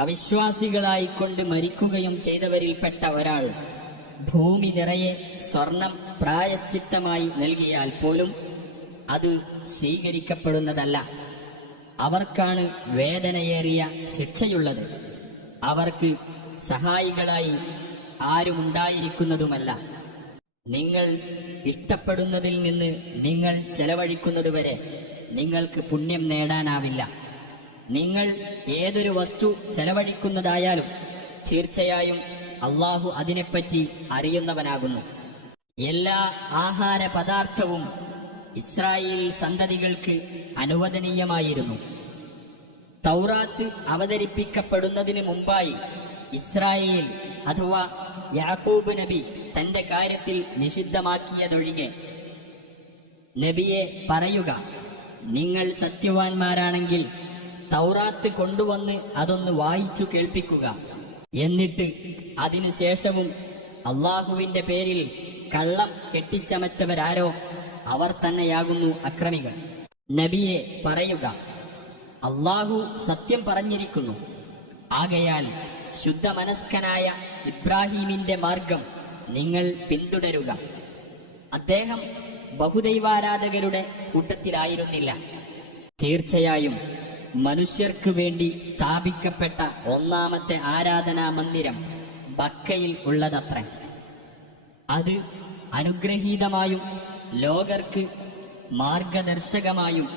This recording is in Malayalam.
അവിശ്വാസികളായിക്കൊണ്ട് മരിക്കുകയും ചെയ്തവരിൽപ്പെട്ട ഒരാൾ ഭൂമി നിറയെ സ്വർണം പ്രായശ്ചിത്തമായി നൽകിയാൽ പോലും അത് സ്വീകരിക്കപ്പെടുന്നതല്ല. അവർക്കാണ് വേദനയേറിയ ശിക്ഷയുള്ളത്. അവർക്ക് സഹായികളായി ആരുമുണ്ടായിരിക്കുന്നതുമല്ല. നിങ്ങൾ ഇഷ്ടപ്പെടുന്നതിൽ നിന്ന് നിങ്ങൾ ചെലവഴിക്കുന്നതുവരെ നിങ്ങൾക്ക് പുണ്യം നേടാനാവില്ല. നിങ്ങൾ ഏതൊരു വസ്തു ചെലവഴിക്കുന്നതായാലും തീർച്ചയായും അള്ളാഹു അതിനെപ്പറ്റി അറിയുന്നവനാകുന്നു. എല്ലാ ആഹാര പദാർത്ഥവും ഇസ്രായേൽ സന്തതികൾക്ക് അനുവദനീയമായിരുന്നു. തൗറാത്ത് അവതരിപ്പിക്കപ്പെടുന്നതിന് മുമ്പായി ഇസ്രായേൽ അഥവാ യാക്കൂബ് നബി തന്റെ കാര്യത്തിൽ നിഷിദ്ധമാക്കിയതൊഴികെ നബിയെ പറയുക, നിങ്ങൾ സത്യവാൻമാരാണെങ്കിൽ തൗറാത്ത് കൊണ്ടുവന്ന് അതൊന്ന് വായിച്ചു കേൾപ്പിക്കുക. എന്നിട്ട് അതിനുശേഷവും അള്ളാഹുവിന്റെ പേരിൽ കള്ളം കെട്ടിച്ചമച്ചവരാരോ അവർ തന്നെയാകുന്നു അക്രമികൾ. നബിയെ പറയുക, അള്ളാഹു സത്യം പറഞ്ഞിരിക്കുന്നു. ആകയാൽ ശുദ്ധമനസ്കനായ ഇബ്രാഹീമിന്റെ മാർഗം നിങ്ങൾ പിന്തുടരുക. അദ്ദേഹം ബഹുദൈവാരാധകരുടെ കൂട്ടത്തിലായിരുന്നില്ല. തീർച്ചയായും മനുഷ്യർക്കു വേണ്ടി സ്ഥാപിക്കപ്പെട്ട ഒന്നാമത്തെ ആരാധനാ മന്ദിരം ബക്കയിൽ ഉള്ളതത്രേ. അത് അനുഗ്രഹീതമായും ലോകർക്ക് മാർഗദർശകമായും